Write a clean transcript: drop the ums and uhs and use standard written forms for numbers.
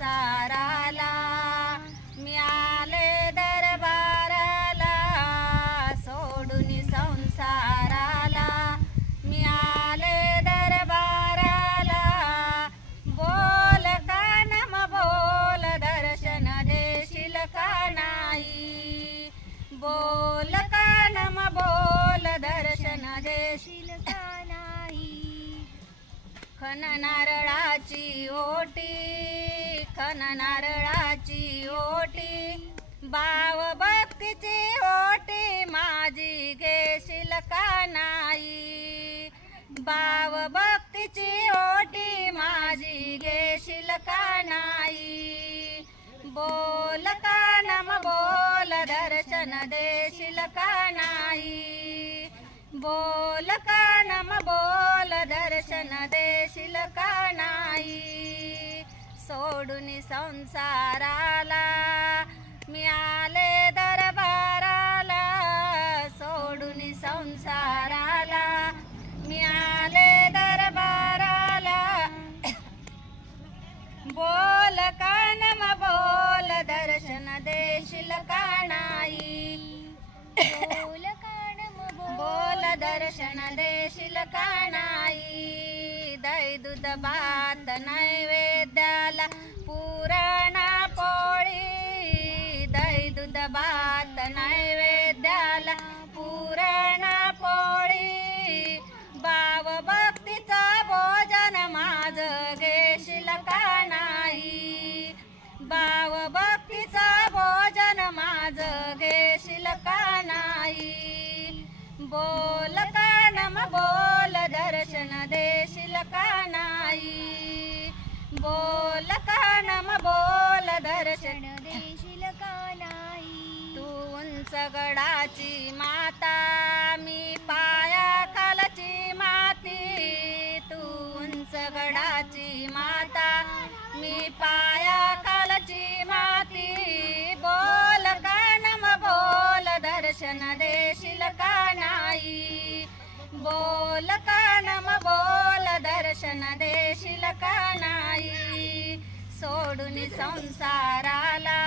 संसाराला मी आले दरबाराला सोडून संसाराला मी आले दरबाराला बोल कानम बोल दर्शन देशील का नाही बोल कानम बोल दर्शन देशील का नाही खन नारळाची ओटी खन नारळाची ओटी भाव भक्तीची ओटी माझी घेशील का नाही भाव भक्तीची ओटी माझी घेशील का नाही बोल कानम बोल दर्शन देशील का नाही बोल कानम बोल दर्शन देशील का नाही सोडून संसाराला मी आले दरबाराला सोडून संसाराला मी आले दरबाराला बोल कानम बोल दर्शन देशील का नाही बोल बोल दर्शन देशील का नाही दही दूध भात नैवेद्याला पुरणा पोळी दही दूध भात नैवेद्याला पुरणा पोळी भाव भक्तीचा भोजन माझं घेशील का नाही भाव भक्तीचा भोजन माझं घेशील का नाही बोल कानम बोल दर्शन देशील का नाही बोल कानम बोल दर्शन देशील का नाही तू उंच गडाची माता मी पाया खालची माती तू उंच गडाची माता मी पाया खालची माती बोल कानम बोल दर्शन देशील का नाही बोल कानम बोल दर्शन देशील का नाही सोडून संसाराला